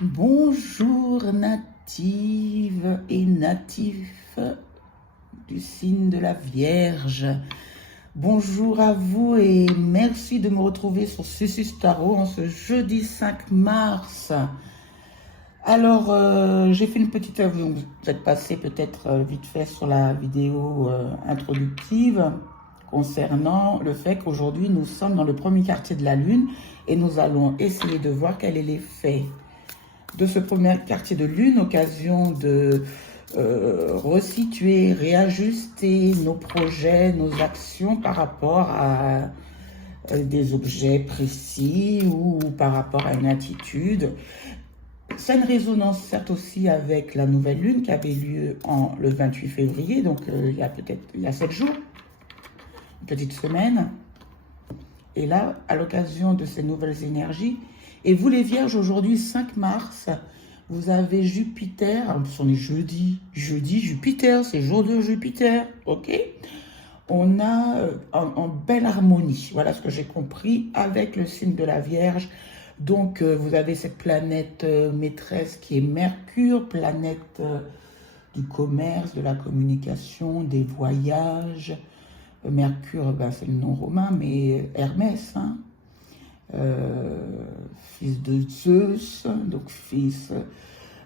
Bonjour native et natifs du signe de la Vierge. Bonjour à vous et merci de me retrouver sur Susus Tarot en ce jeudi 5 mars. Alors, j'ai fait une petite... Vous êtes passé peut-être vite fait sur la vidéo introductive concernant le fait qu'aujourd'hui nous sommes dans le premier quartier de la Lune et nous allons essayer de voir quel est l'effet de ce premier quartier de Lune, occasion de resituer, réajuster nos projets, nos actions par rapport à des objets précis ou par rapport à une attitude. C'est une résonance certes aussi avec la nouvelle lune qui avait lieu le 28 février, donc il y a 7 jours, une petite semaine. Et là, à l'occasion de ces nouvelles énergies, et vous les vierges, aujourd'hui 5 mars, vous avez Jupiter, on est jeudi, Jupiter, c'est jour de Jupiter, ok? On a en belle harmonie, voilà ce que j'ai compris, avec le signe de la Vierge. Donc vous avez cette planète maîtresse qui est Mercure, planète du commerce, de la communication, des voyages. Mercure, ben, c'est le nom romain, mais Hermès, hein, fils de Zeus, donc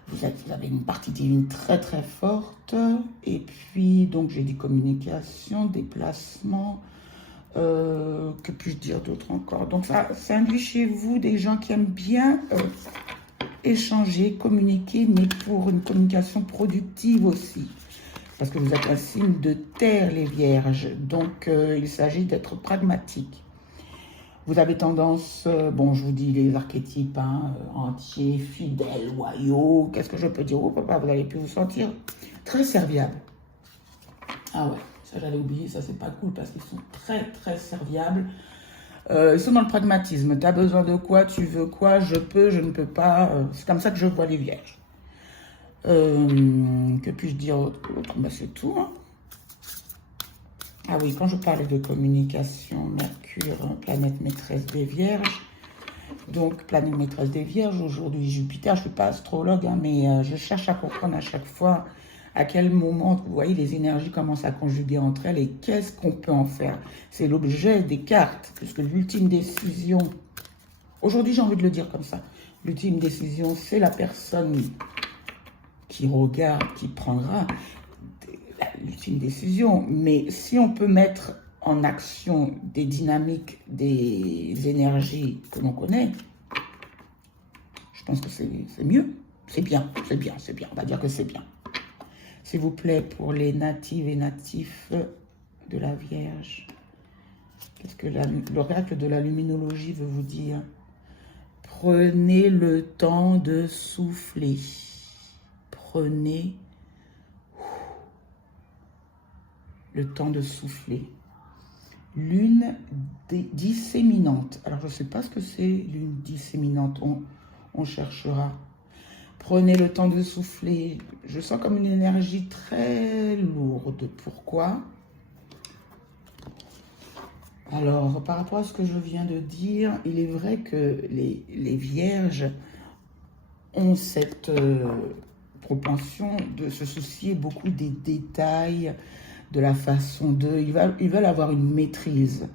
vous avez une partie divine très très forte, et puis donc j'ai dit communication, déplacement, que puis-je dire d'autre encore, donc ça induit chez vous des gens qui aiment bien échanger, communiquer, mais pour une communication productive aussi. Parce que vous êtes un signe de terre, les vierges. Donc, il s'agit d'être pragmatique. Vous avez tendance, bon, je vous dis les archétypes, hein, entiers, fidèles, loyaux. Qu'est-ce que je peux dire? Oh, papa, vous allez plus vous sentir très serviable. Ah ouais, ça j'allais oublier, ça c'est pas cool parce qu'ils sont très, très serviables. Ils sont dans le pragmatisme. Tu as besoin de quoi? Tu veux quoi? Je peux, je ne peux pas. C'est comme ça que je vois les vierges. Que puis-je dire autre? Ben, c'est tout. Hein. Ah oui, quand je parlais de communication, Mercure, planète maîtresse des Vierges. Donc, planète maîtresse des Vierges, aujourd'hui Jupiter. Je ne suis pas astrologue, hein, mais je cherche à comprendre à chaque fois à quel moment, vous voyez, les énergies commencent à conjuguer entre elles et qu'est-ce qu'on peut en faire. C'est l'objet des cartes, puisque l'ultime décision, aujourd'hui j'ai envie de le dire comme ça, l'ultime décision, c'est la personne qui regarde, qui prendra l'ultime décision. Mais si on peut mettre en action des dynamiques, des énergies que l'on connaît, je pense que c'est mieux. C'est bien, c'est bien, c'est bien. On va dire que c'est bien. S'il vous plaît, pour les natives et natifs de la Vierge, qu'est-ce que l'oracle de la luminologie veut vous dire? Prenez le temps de souffler. Prenez le temps de souffler. Lune disséminante. Alors, je ne sais pas ce que c'est, lune disséminante. On cherchera. Prenez le temps de souffler. Je sens comme une énergie très lourde. Pourquoi? Alors, par rapport à ce que je viens de dire, il est vrai que les vierges ont cette propension de se soucier beaucoup des détails, de la façon de... Ils veulent avoir une maîtrise.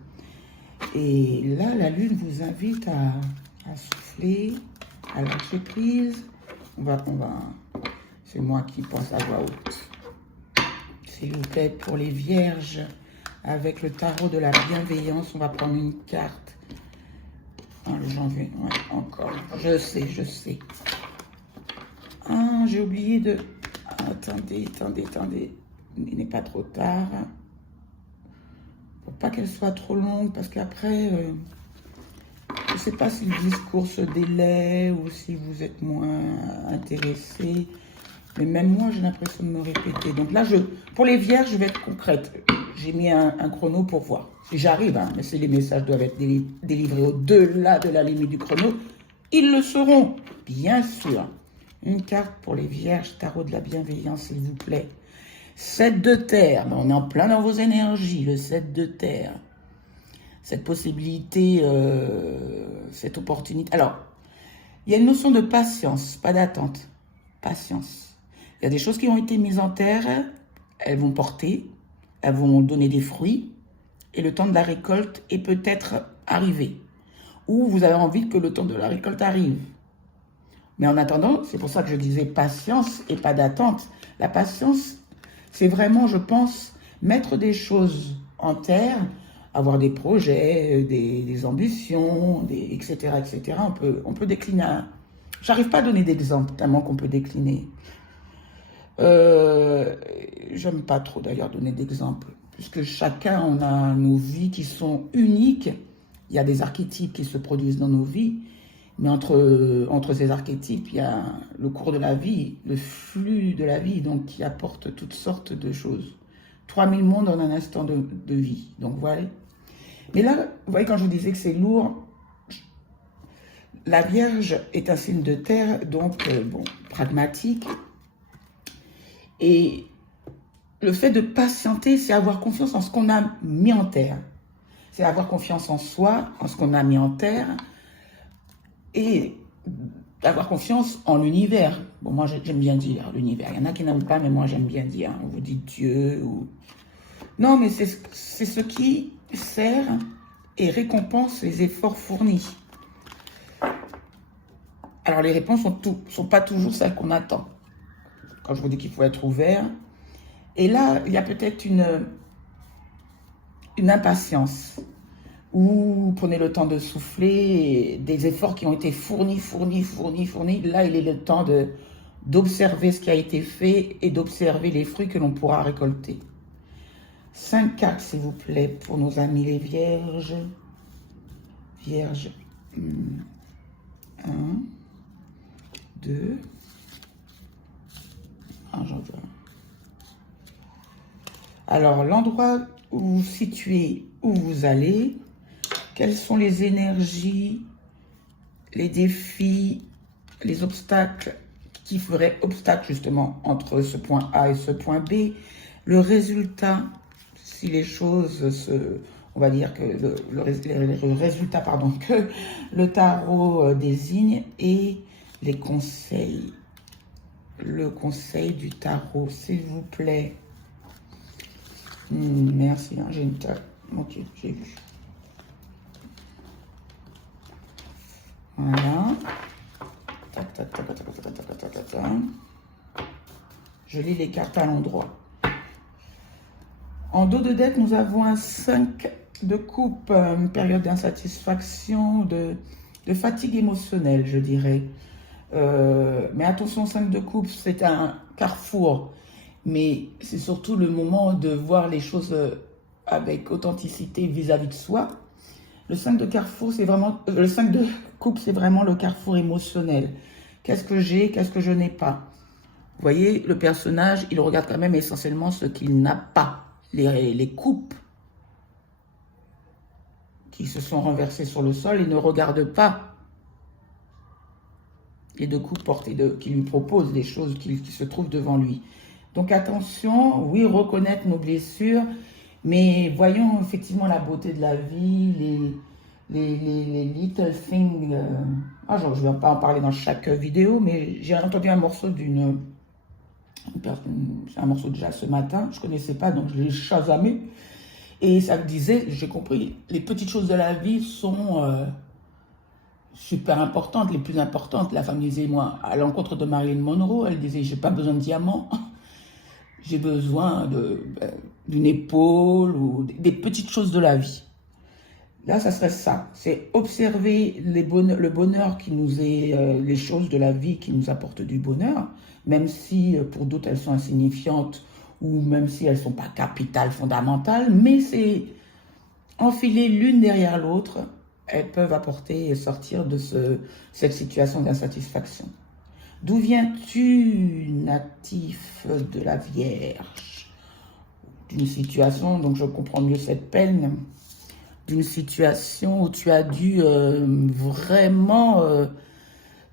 Et là, la lune vous invite à souffler, à lâcher prise. C'est moi qui pense à voix haute. S'il vous plaît, pour les vierges, avec le tarot de la bienveillance, on va prendre une carte. Ah, le janvier, ouais, encore. Je sais. Ah, j'ai oublié de... Attendez. Il n'est pas trop tard. Pour pas qu'elle soit trop longue, parce qu'après, je ne sais pas si le discours se délaie ou si vous êtes moins intéressé. Mais même moi, j'ai l'impression de me répéter. Donc là, pour les vierges, je vais être concrète. J'ai mis un chrono pour voir. Si j'arrive, hein, mais si les messages doivent être délivrés au-delà de la limite du chrono, ils le seront, bien sûr. Une carte pour les vierges, tarot de la bienveillance, s'il vous plaît. 7 de terre, on est en plein dans vos énergies, le 7 de terre. Cette possibilité, cette opportunité. Alors, Il y a une notion de patience, pas d'attente. Patience. Il y a des choses qui ont été mises en terre, elles vont porter, elles vont donner des fruits, et le temps de la récolte est peut-être arrivé. Ou vous avez envie que le temps de la récolte arrive. Mais en attendant, c'est pour ça que je disais patience et pas d'attente. La patience, c'est vraiment, je pense, mettre des choses en terre, avoir des projets, des ambitions, etc., etc. On peut décliner. J'arrive pas à donner d'exemple, tellement qu'on peut décliner. J'aime pas trop d'ailleurs donner d'exemples, puisque chacun, on a nos vies qui sont uniques. Il y a des archétypes qui se produisent dans nos vies, mais entre ces archétypes, il y a le cours de la vie, le flux de la vie, donc qui apporte toutes sortes de choses. 3000 mondes en un instant de vie, donc voilà. Mais là, vous voyez, quand je vous disais que c'est lourd, la Vierge est un signe de terre, donc bon, pragmatique. Et le fait de patienter, c'est avoir confiance en ce qu'on a mis en terre. C'est avoir confiance en soi, en ce qu'on a mis en terre, et avoir confiance en l'univers. Bon, moi, j'aime bien dire l'univers. Il y en a qui n'aiment pas, mais moi, j'aime bien dire. On vous dit Dieu ou... Non, mais c'est ce qui sert et récompense les efforts fournis. Alors, les réponses ne sont pas toujours celles qu'on attend. Quand je vous dis qu'il faut être ouvert. Et là, il y a peut-être une impatience. Ou prenez le temps de souffler, des efforts qui ont été fournis. Là, il est le temps d'observer ce qui a été fait et d'observer les fruits que l'on pourra récolter. 5 cartes, s'il vous plaît, pour nos amis les vierges. Vierge. 1, 2. Alors, l'endroit où vous vous situez, où vous allez, quelles sont les énergies, les défis, les obstacles qui feraient obstacle justement entre ce point A et ce point B, le résultat, si les choses on va dire que le résultat, pardon, que le tarot désigne, et les conseils. Le conseil du tarot, s'il vous plaît. Merci, hein, j'ai une table. Ok, j'ai vu. Voilà. Je lis les cartes à l'endroit. En dos de deck, nous avons un 5 de coupe, une période d'insatisfaction, de fatigue émotionnelle, je dirais. Mais attention, 5 de coupe, c'est un carrefour. Mais c'est surtout le moment de voir les choses avec authenticité vis-à-vis de soi. Le 5 de carrefour, c'est vraiment... le 5 de coupe, c'est vraiment le carrefour émotionnel. Qu'est-ce que j'ai, qu'est-ce que je n'ai pas? Vous voyez, le personnage, il regarde quand même essentiellement ce qu'il n'a pas. Les coupes qui se sont renversées sur le sol, il ne regarde pas les 2 coupes portées qui lui proposent des choses qui se trouvent devant lui. Donc attention, oui, reconnaître nos blessures, mais voyons effectivement la beauté de la vie, les little things. Je ne vais pas en parler dans chaque vidéo, mais j'ai entendu un morceau c'est un morceau déjà ce matin, je ne connaissais pas, donc je l'ai chasamé. Et ça me disait, j'ai compris, les petites choses de la vie sont super importantes, les plus importantes. La femme disait, moi, à l'encontre de Marilyn Monroe, elle disait, j'ai pas besoin de diamants. J'ai besoin d'une épaule ou des petites choses de la vie. Là, ça serait ça. C'est observer le bonheur qui nous est, les choses de la vie qui nous apportent du bonheur, même si pour d'autres elles sont insignifiantes ou même si elles ne sont pas capitales, fondamentales, mais c'est enfiler l'une derrière l'autre. Elles peuvent apporter et sortir de cette situation d'insatisfaction. D'où viens-tu, natif de la Vierge? D'une situation, donc je comprends mieux cette peine, d'une situation où tu as dû vraiment...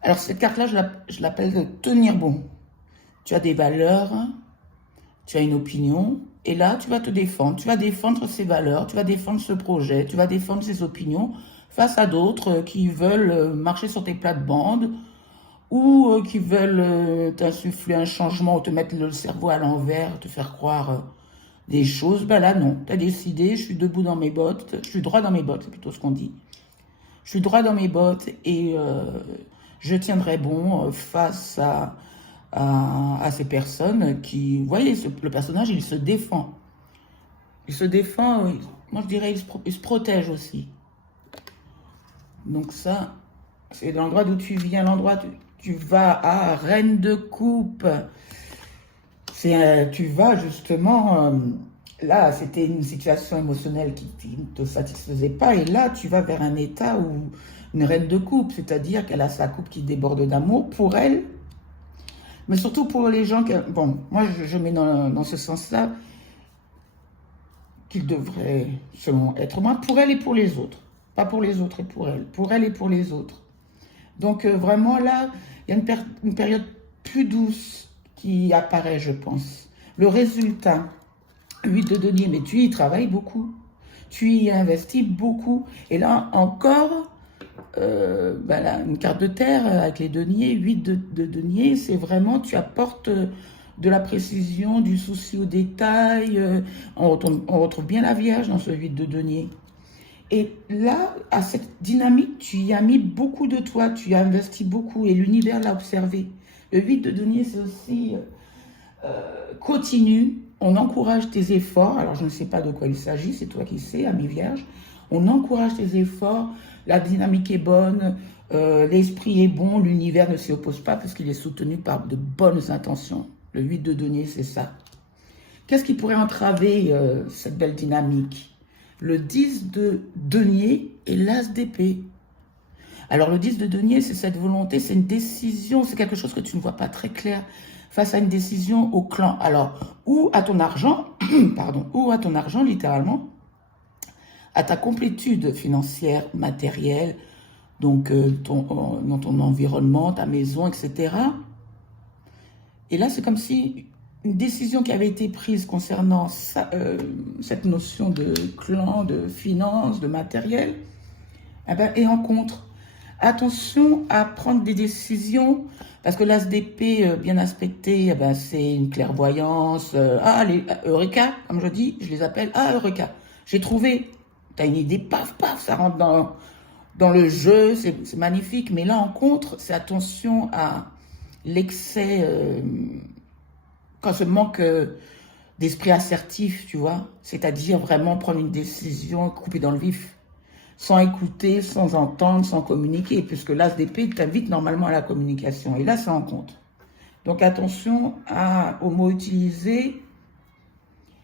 Alors cette carte-là, je l'appelle tenir bon. Tu as des valeurs, tu as une opinion, et là tu vas te défendre. Tu vas défendre ces valeurs, tu vas défendre ce projet, tu vas défendre ces opinions face à d'autres qui veulent marcher sur tes plates-bandes ou qui veulent t'insuffler un changement ou te mettre le cerveau à l'envers, te faire croire des choses. Ben là, non. Tu as décidé, je suis debout dans mes bottes, je suis droit dans mes bottes, c'est plutôt ce qu'on dit. Je suis droit dans mes bottes et je tiendrai bon face à ces personnes qui... Vous voyez, le personnage, il se défend. Il se défend, moi je dirais, il se protège aussi. Donc ça, c'est l'endroit d'où tu viens, l'endroit où tu vas à Reine de Coupe. Tu vas justement, là c'était une situation émotionnelle qui ne te satisfaisait pas et là tu vas vers un état où une Reine de Coupe, c'est-à-dire qu'elle a sa coupe qui déborde d'amour pour elle, mais surtout pour les gens que, bon, moi je mets dans ce sens-là qu'il devrait, selon être moi, pour elle et pour les autres. Pas pour les autres et pour elle et pour les autres. Donc vraiment là, il y a une période plus douce qui apparaît, je pense. Le résultat, 8 de denier, mais tu y travailles beaucoup. Tu y investis beaucoup. Et là encore, ben là, une carte de terre avec les deniers, 8 de denier, c'est vraiment, tu apportes de la précision, du souci au détail. On retrouve bien la Vierge dans ce 8 de denier. Et là, à cette dynamique, tu y as mis beaucoup de toi, tu y as investi beaucoup et l'univers l'a observé. Le 8 de denier, c'est aussi continue, on encourage tes efforts. Alors, je ne sais pas de quoi il s'agit, c'est toi qui sais, ami Vierge. On encourage tes efforts, la dynamique est bonne, l'esprit est bon, l'univers ne s'y oppose pas parce qu'il est soutenu par de bonnes intentions. Le 8 de denier, c'est ça. Qu'est-ce qui pourrait entraver cette belle dynamique? Le 10 de denier et l'as d'épée. Alors le 10 de denier, c'est cette volonté, c'est une décision, c'est quelque chose que tu ne vois pas très clair face à une décision au clan. Alors, ou à ton argent, pardon, ou à ton argent littéralement, à ta complétude financière, matérielle, donc dans ton environnement, ta maison, etc. Et là, c'est comme si une décision qui avait été prise concernant cette notion de clan, de finance, de matériel, eh ben, est en contre. Attention à prendre des décisions, parce que l'as d'épée bien aspecté, eh ben, c'est une clairvoyance. Les Eureka, comme je dis, je les appelle. Ah, Eureka, j'ai trouvé. Tu as une idée, paf, paf, ça rentre dans le jeu, c'est magnifique. Mais là, en contre, c'est attention à l'excès, quand ce manque d'esprit assertif, tu vois. C'est-à-dire vraiment prendre une décision, couper dans le vif. Sans écouter, sans entendre, sans communiquer, puisque l'as d'épée t'invite normalement à la communication. Et là, c'est en compte. Donc, attention aux mots utilisés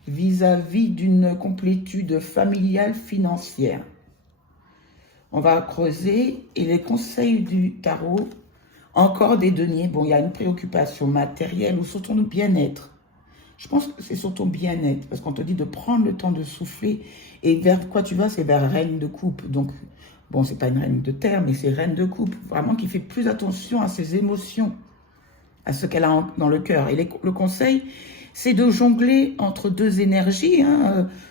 vis-à-vis d'une complétude familiale financière. On va creuser. Et les conseils du tarot, encore des deniers. Bon, il y a une préoccupation matérielle ou sur ton bien-être. Je pense que c'est sur ton bien-être, parce qu'on te dit de prendre le temps de souffler. Et vers quoi tu vas? C'est vers Reine de Coupe. Donc, bon, c'est pas une reine de terre, mais c'est Reine de Coupe. Vraiment qui fait plus attention à ses émotions, à ce qu'elle a dans le cœur. Et le conseil, c'est de jongler entre deux énergies.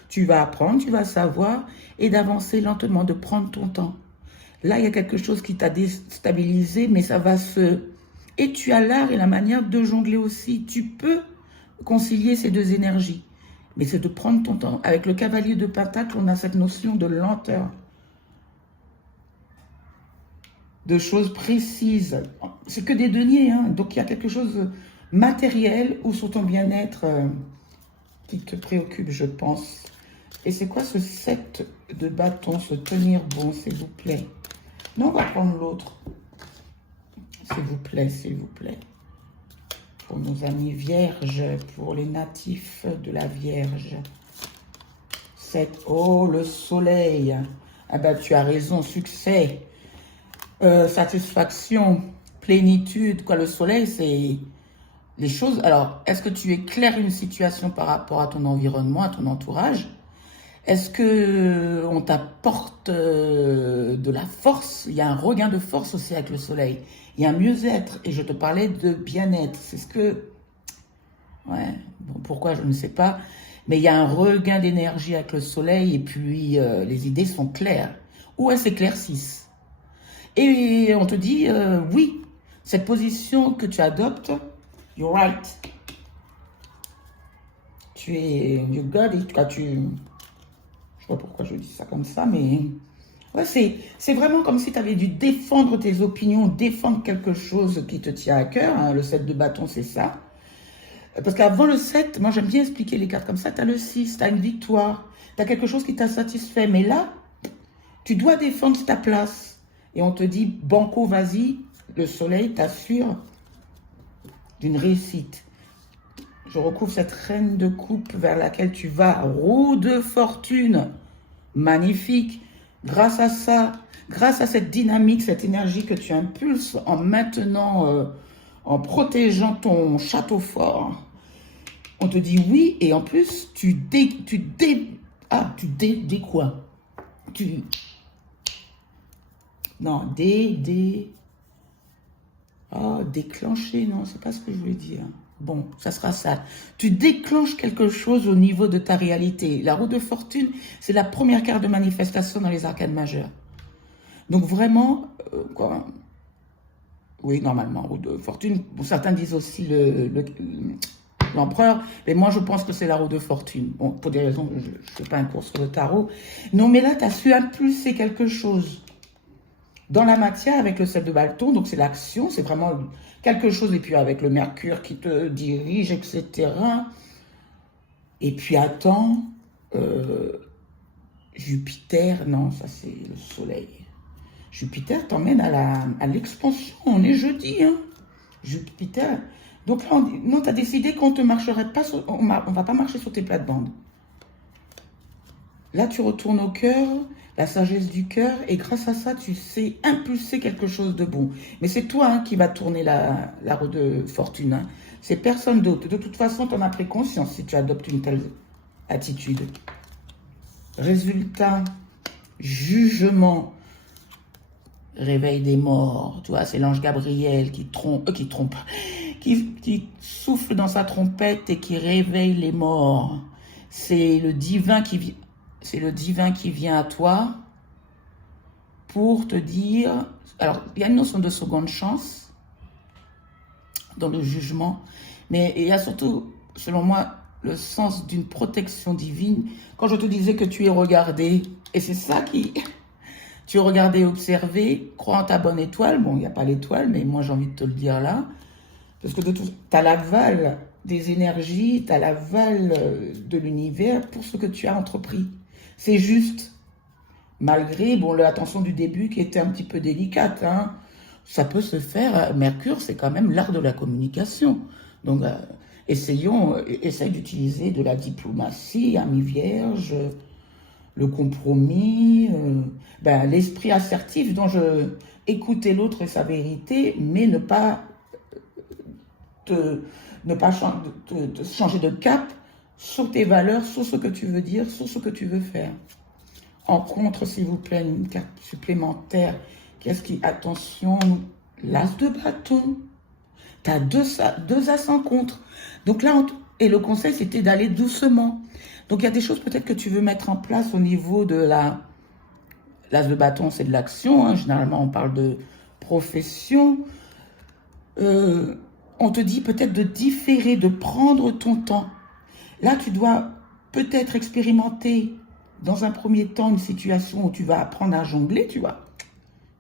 Tu vas apprendre, tu vas savoir, et d'avancer lentement, de prendre ton temps. Là, il y a quelque chose qui t'a déstabilisé, mais ça va se... Et tu as l'art et la manière de jongler aussi. Tu peux concilier ces deux énergies. Mais c'est de prendre ton temps. Avec le cavalier de Pentacle, on a cette notion de lenteur. De choses précises. C'est que des deniers, hein. Donc il y a quelque chose de matériel ou sur ton bien-être qui te préoccupe, je pense. Et c'est quoi ce 7 de bâton, se tenir bon, s'il vous plaît? Non, on va prendre l'autre. S'il vous plaît, s'il vous plaît. Pour nos amis vierges, pour les natifs de la Vierge. 7. Oh, le soleil. Ah ben, tu as raison, succès, satisfaction, plénitude. Quoi, le soleil, c'est les choses. Alors, est-ce que tu éclaires une situation par rapport à ton environnement, à ton entourage? Est-ce que on t'apporte de la force? Il y a un regain de force aussi avec le soleil. Il y a un mieux-être. Et je te parlais de bien-être. C'est ce que... Ouais, bon, pourquoi, je ne sais pas. Mais il y a un regain d'énergie avec le soleil. Et puis, les idées sont claires. ou elles s'éclaircissent. Et on te dit, oui, cette position que tu adoptes, you're right. You got it. Je ne sais pas pourquoi je dis ça comme ça, mais ouais, c'est vraiment comme si tu avais dû défendre tes opinions, défendre quelque chose qui te tient à cœur. Hein. Le 7 de bâton, c'est ça. Parce qu'avant le 7, moi j'aime bien expliquer les cartes comme ça, tu as le 6, tu as une victoire, tu as quelque chose qui t'a satisfait. Mais là, tu dois défendre ta place. Et on te dit, banco, vas-y, le soleil t'assure d'une réussite. Je recouvre cette reine de coupe vers laquelle tu vas, roue de fortune, magnifique. Grâce à ça, grâce à cette dynamique, cette énergie que tu impulses en maintenant, en protégeant ton château fort, on te dit oui, et en plus, déclencher, non, c'est pas ce que je voulais dire. Bon, ça sera ça. Tu déclenches quelque chose au niveau de ta réalité. La roue de fortune, c'est la première carte de manifestation dans les arcanes majeures. Donc vraiment, oui, normalement, roue de fortune. Bon, certains disent aussi l'empereur, mais moi je pense que c'est la roue de fortune. Bon, pour des raisons, je ne fais pas un cours sur le tarot. Non, mais là, tu as su impulser quelque chose dans la matière avec le 7 de bâton, donc c'est l'action, c'est vraiment quelque chose, et puis avec le mercure qui te dirige, etc. Et puis attends, Jupiter, non, ça c'est le soleil. Jupiter t'emmène à l'expansion, on est jeudi, hein. Jupiter. Donc là, non, tu as décidé qu'on ne marcherait pas, on ne va pas marcher sur tes plates-bandes. Là, tu retournes au cœur, la sagesse du cœur, et grâce à ça, tu sais impulser quelque chose de bon. Mais c'est toi hein, qui va tourner la roue de fortune. Hein. C'est personne d'autre. De toute façon, tu en as pris conscience si tu adoptes une telle attitude. Résultat, jugement, réveil des morts. Tu vois, c'est l'ange Gabriel qui souffle dans sa trompette et qui réveille les morts. C'est le divin qui vient. C'est le divin qui vient à toi pour te dire... Alors, il y a une notion de seconde chance dans le jugement, mais il y a surtout, selon moi, le sens d'une protection divine. Quand je te disais que tu es regardé, et c'est ça qui... Tu es regardé, observé, crois en ta bonne étoile. Bon, il n'y a pas l'étoile, mais moi j'ai envie de te le dire là. Parce que tu as l'aval des énergies, tu as l'aval de l'univers pour ce que tu as entrepris. C'est juste, malgré bon, l'attention du début qui était un petit peu délicate. Hein, ça peut se faire. Mercure, c'est quand même l'art de la communication. Donc, essaye d'utiliser de la diplomatie, ami vierge, le compromis, l'esprit assertif dont écouter l'autre et sa vérité, mais ne pas changer de cap sur tes valeurs, sur ce que tu veux dire, sur ce que tu veux faire. En contre, s'il vous plaît, une carte supplémentaire. Qu'est-ce qui... Attention, l'as de bâton. Tu as deux as en contre. Donc là, et le conseil, c'était d'aller doucement. Donc il y a des choses peut-être que tu veux mettre en place au niveau de l'as de bâton, c'est de l'action. Hein. Généralement, on parle de profession. On te dit peut-être de différer, de prendre ton temps. Là, tu dois peut-être expérimenter dans un premier temps une situation où tu vas apprendre à jongler, tu vois.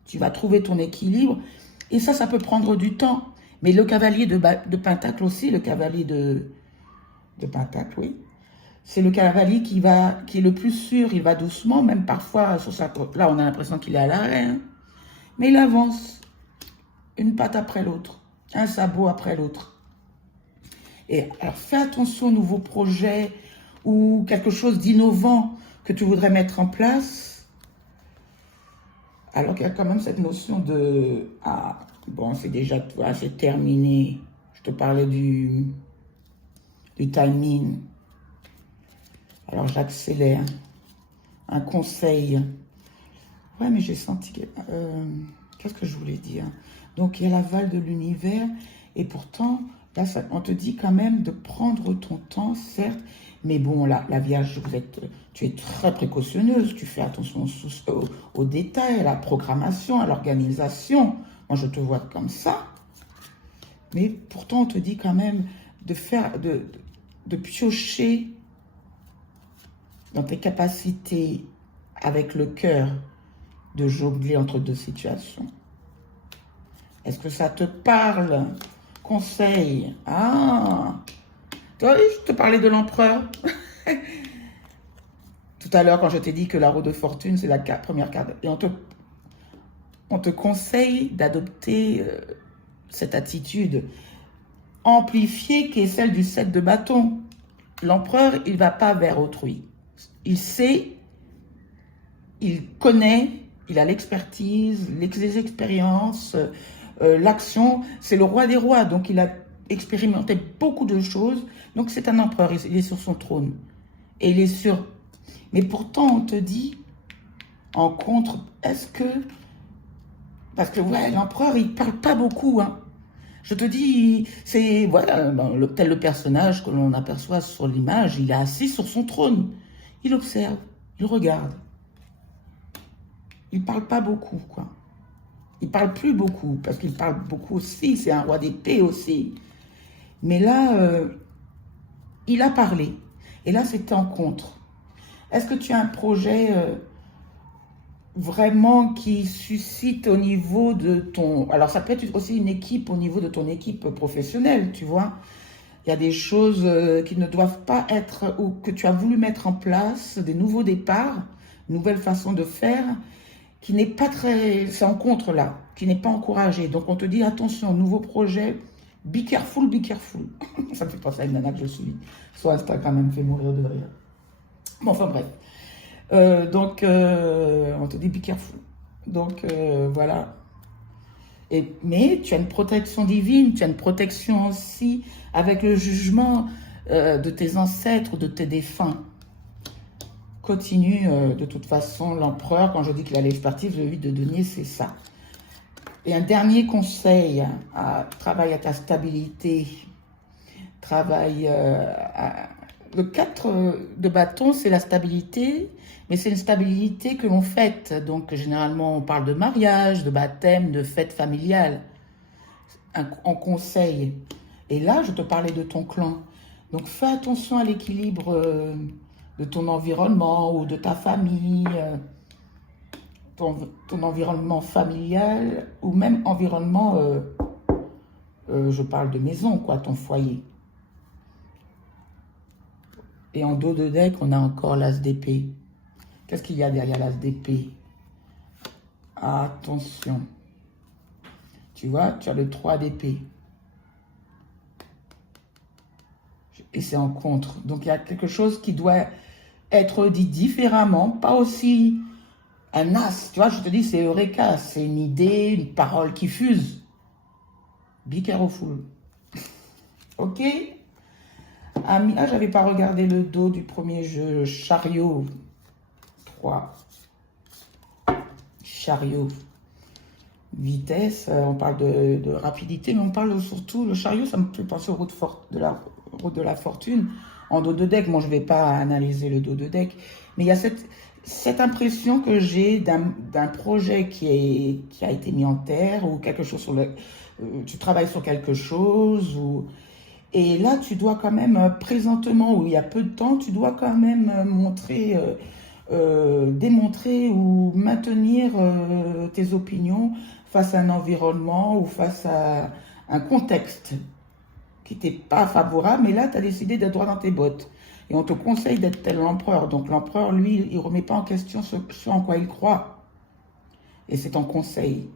Tu vas trouver ton équilibre. Et ça peut prendre du temps. Mais le cavalier de Pentacle aussi, le cavalier de Pentacle, oui. C'est le cavalier qui est le plus sûr, il va doucement, même parfois, sur sa côte. Là, on a l'impression qu'il est à l'arrêt. Hein. Mais il avance, une patte après l'autre, un sabot après l'autre. Et alors, fais attention aux nouveaux projets ou quelque chose d'innovant que tu voudrais mettre en place. Alors qu'il y a quand même cette notion de... Ah, bon, c'est déjà... c'est terminé. Je te parlais du timing. Alors, j'accélère. Un conseil. Ouais, mais j'ai senti que... Qu'est-ce que je voulais dire? Donc, il y a l'aval de l'univers. Et pourtant, là, on te dit quand même de prendre ton temps, certes, Mais bon, la Vierge, tu es très précautionneuse, tu fais attention aux détails, à la programmation, à l'organisation. Moi, je te vois comme ça. Mais pourtant, on te dit quand même de piocher dans tes capacités avec le cœur de jongler entre deux situations. Est-ce que ça te parle? Conseil. Ah, toi, je te parlais de l'empereur. Tout à l'heure, quand je t'ai dit que la roue de fortune, c'est la première carte. Et on te conseille d'adopter cette attitude amplifiée qui est celle du 7 de bâton. L'empereur, il ne va pas vers autrui. Il sait, il connaît, il a l'expertise, les expériences, l'action. C'est le roi des rois, donc il a expérimenté beaucoup de choses. Donc c'est un empereur, il est sur son trône. Et il est sûr. Mais pourtant, on te dit, en contre, est-ce que... Parce que ouais, l'empereur, il ne parle pas beaucoup, hein. Je te dis, c'est voilà, tel le personnage que l'on aperçoit sur l'image, il est assis sur son trône. Il observe, il regarde. Il ne parle pas beaucoup, quoi. Il ne parle plus beaucoup, parce qu'il parle beaucoup aussi, c'est un roi d'épée aussi. Mais là, il a parlé. Et là, c'était en contre. Est-ce que tu as un projet vraiment qui suscite au niveau de ton... Alors, ça peut être aussi une équipe au niveau de ton équipe professionnelle, tu vois. Il y a des choses qui ne doivent pas être... ou que tu as voulu mettre en place, des nouveaux départs, nouvelles façons de faire, qui n'est pas très... C'est en contre, là, qui n'est pas encouragé. Donc, on te dit, attention, nouveau projet, be careful, be careful. Ça me fait penser à une nana que je suis sur Instagram, elle me fait mourir de rire. Bon, enfin bref. On te dit be careful. Donc, voilà. Mais tu as une protection divine, tu as une protection aussi avec le jugement de tes ancêtres, de tes défunts. Continue, de toute façon, l'empereur, quand je dis qu'il a l'expertise, le 8 de denier, c'est ça. Et un dernier conseil, travaille à ta stabilité, travaille le 4 de bâton, c'est la stabilité, mais c'est une stabilité que l'on fête. Donc, généralement, on parle de mariage, de baptême, de fête familiale, en conseil. Et là, je te parlais de ton clan. Donc, fais attention à l'équilibre de ton environnement ou de ta famille, ton environnement familial ou même environnement, je parle de maison, quoi, ton foyer. Et en dos de deck, on a encore l'as d'épée. Qu'est-ce qu'il y a derrière l'as d'épée? Attention. Tu vois, tu as le 3 d'épée. Et c'est en contre. Donc, il y a quelque chose qui doit être dit différemment. Pas aussi un as. Tu vois, je te dis, c'est Eureka. C'est une idée, une parole qui fuse. Be careful. Ok? Ah, j'avais pas regardé le dos du premier jeu. Chariot. 3. Chariot. Vitesse, on parle de rapidité, mais on parle surtout, le chariot, ça me fait penser au route de la fortune. En dos de deck, moi je ne vais pas analyser le dos de deck, mais il y a cette impression que j'ai d'un projet qui a été mis en terre, ou quelque chose tu travailles sur quelque chose, et là tu dois quand même, présentement, où il y a peu de temps, tu dois quand même montrer... démontrer ou maintenir tes opinions face à un environnement ou face à un contexte qui n'était pas favorable, mais là, tu as décidé d'être droit dans tes bottes. Et on te conseille d'être tel l'empereur. Donc l'empereur, lui, il ne remet pas en question ce en quoi il croit. Et c'est ton conseil.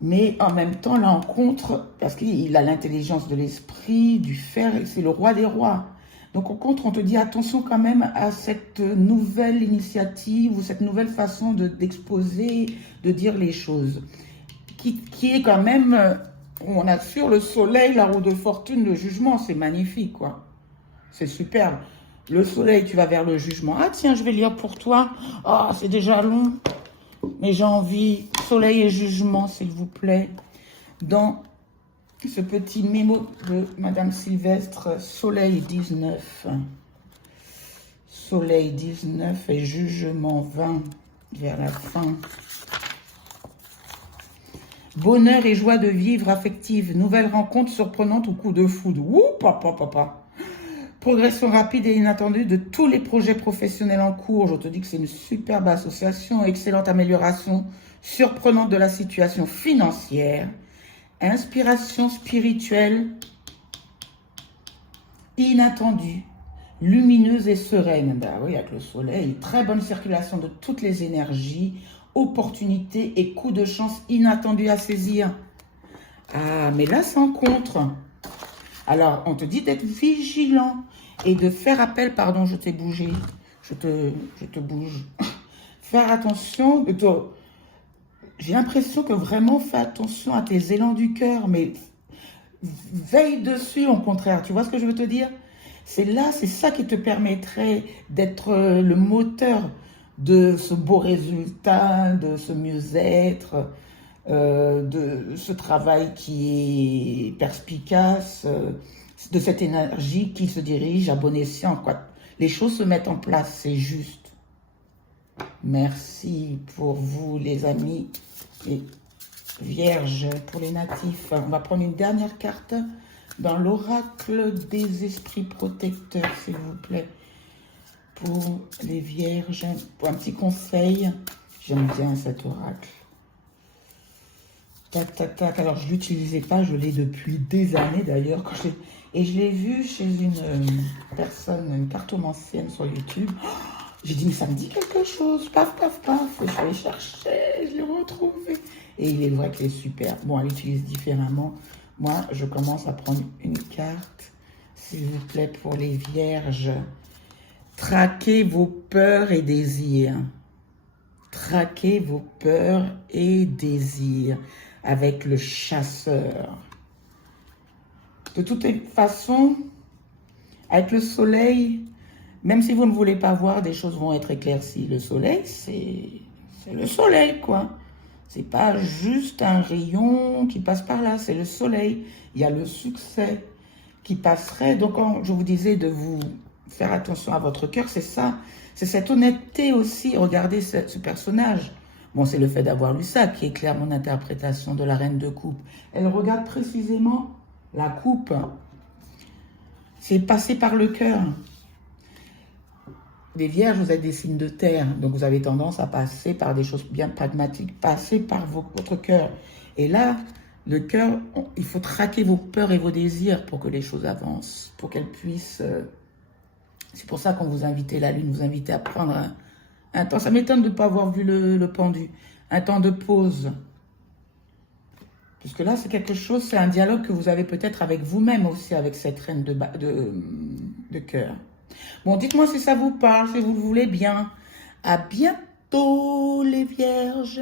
Mais en même temps, là, en contre, parce qu'il a l'intelligence de l'esprit, du fer, c'est le roi des rois. Donc, au contre, on te dit attention quand même à cette nouvelle initiative ou cette nouvelle façon d'exposer, de dire les choses. Qui est quand même, on a sur le soleil, la roue de fortune, le jugement, c'est magnifique, quoi. C'est superbe. Le soleil, tu vas vers le jugement. Ah tiens, je vais lire pour toi. Ah, c'est déjà long. Mais j'ai envie. Soleil et jugement, s'il vous plaît. Dans ce petit mémo de Madame Sylvestre, Soleil 19. Soleil 19 et Jugement 20 vers la fin. Bonheur et joie de vivre affective, nouvelle rencontre surprenante ou coup de foudre. Ouh, papa. Progression rapide et inattendue de tous les projets professionnels en cours. Je te dis que c'est une superbe association, excellente amélioration surprenante de la situation financière. Inspiration spirituelle inattendue, lumineuse et sereine. Ben oui, avec le soleil, très bonne circulation de toutes les énergies, opportunités et coups de chance inattendus à saisir. Ah, mais là, c'est en contre. Alors, on te dit d'être vigilant et de faire appel, pardon, je t'ai bougé, je te bouge. Faire attention, j'ai l'impression que vraiment fais attention à tes élans du cœur, mais veille dessus au contraire. Tu vois ce que je veux te dire? C'est ça qui te permettrait d'être le moteur de ce beau résultat, de ce mieux-être, de ce travail qui est perspicace, de cette énergie qui se dirige à bon escient, quoi. Les choses se mettent en place, c'est juste. Merci pour vous, les amis et vierges, pour les natifs. On va prendre une dernière carte dans l'oracle des esprits protecteurs, s'il vous plaît. Pour les vierges, pour un petit conseil. J'aime bien cet oracle. Tac, tac, tac. Alors, je ne l'utilisais pas, je l'ai depuis des années d'ailleurs. Et je l'ai vu chez une personne, une cartomancienne sur YouTube. J'ai dit, mais ça me dit quelque chose. Paf, paf, paf. Je suis allée chercher, je l'ai retrouvé. Et il est vrai qu'il est super. Bon, elle l'utilise différemment. Moi, je commence à prendre une carte, s'il vous plaît, pour les vierges. Traquez vos peurs et désirs. Traquez vos peurs et désirs avec le chasseur. De toute façon, avec le soleil, même si vous ne voulez pas voir, des choses vont être éclaircies. Le soleil, c'est le soleil, quoi. C'est pas juste un rayon qui passe par là, c'est le soleil. Il y a le succès qui passerait. Donc, quand je vous disais de vous faire attention à votre cœur, c'est ça. C'est cette honnêteté aussi. Regardez ce personnage. Bon, c'est le fait d'avoir lu ça qui éclaire mon interprétation de la reine de coupe. Elle regarde précisément la coupe. C'est passé par le cœur. Les vierges, vous êtes des signes de terre, donc vous avez tendance à passer par des choses bien pragmatiques, passer par votre cœur. Et là, le cœur, il faut traquer vos peurs et vos désirs pour que les choses avancent, pour qu'elles puissent... C'est pour ça qu'on vous invitait, la lune, vous invitait à prendre un temps. Ça m'étonne de ne pas avoir vu le pendu. Un temps de pause. Puisque là, c'est quelque chose, c'est un dialogue que vous avez peut-être avec vous-même aussi, avec cette reine de cœur. Bon, dites-moi si ça vous parle, si vous le voulez bien. À bientôt, les vierges.